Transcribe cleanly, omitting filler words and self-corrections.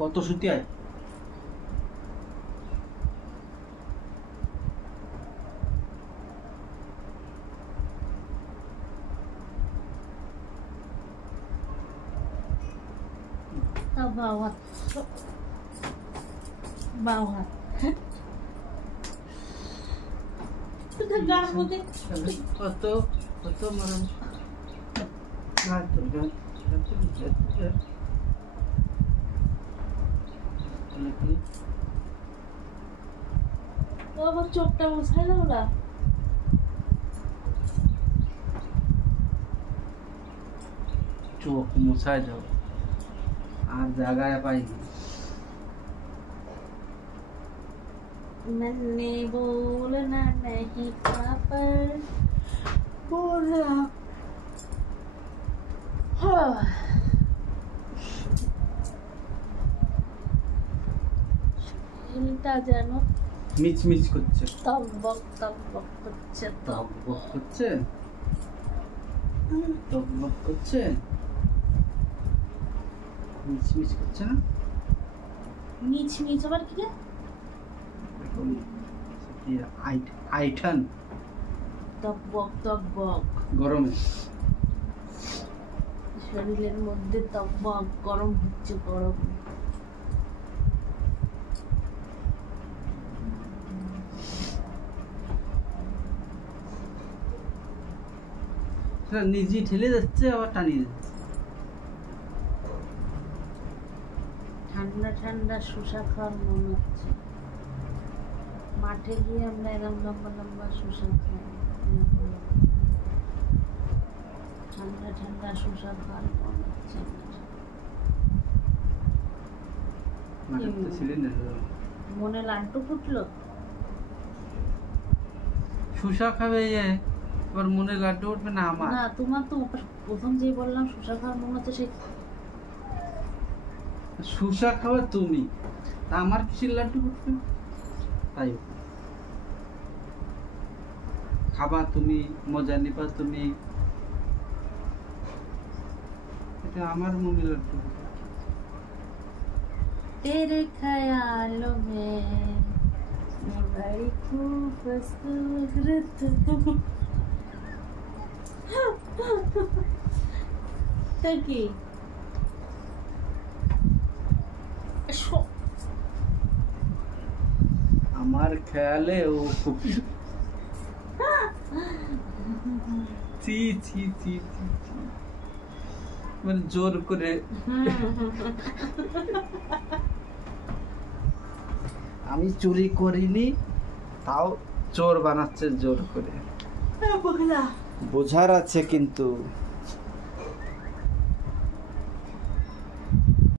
কত সুতি আয় কত কত মরম চোখটা মুছাই দাও না চোখ মুছাই দাও আর জায়গায় পাই मैंने बोलना नहीं पर बोला এটা যেন মিচমিচ করছে তকবক তকবক করছে তকবক করছে তকবক করছে মিচমিচ করছে না মিচমিচ আবার কি রে আইঠান তকবক তকবক গরমে শরীরের মধ্যে তকবক গরম হচ্ছে গরম নিজে ঠেলে যাচ্ছে আবার টানিয়ে যাচ্ছে ঠান্ডা ঠান্ডা শসা খাওয়ার মনে হচ্ছে মাঠে গিয়ে আমরা এরকম লম্বা লম্বা শসা খাই ঠান্ডা ঠান্ডা শসা খাওয়ার মনে হচ্ছে মনে লাড্ডু ফুটলো শসা খাবে এবার মনে লাড্ডু উঠবে না আমার না তোমার তো প্রথম যেই বললাম শসা খাওয়ার মনে হচ্ছে সেই শসা খাওয়া তুমি আমার কিসের লাড্ডু উঠবে তাই খাবা তুমি মজা নিবা তুমি এটা আমার মনে লাড্ডু तेरे ख्यालों में बड़ी खूबसूरत तो की আমার খেয়ালে ও খুব ছি ছি ছি ছি মানে জোর করে আমি চুরি করিনি তাও চোর বানাচ্ছে জোর করে বোঝার আছে কিন্তু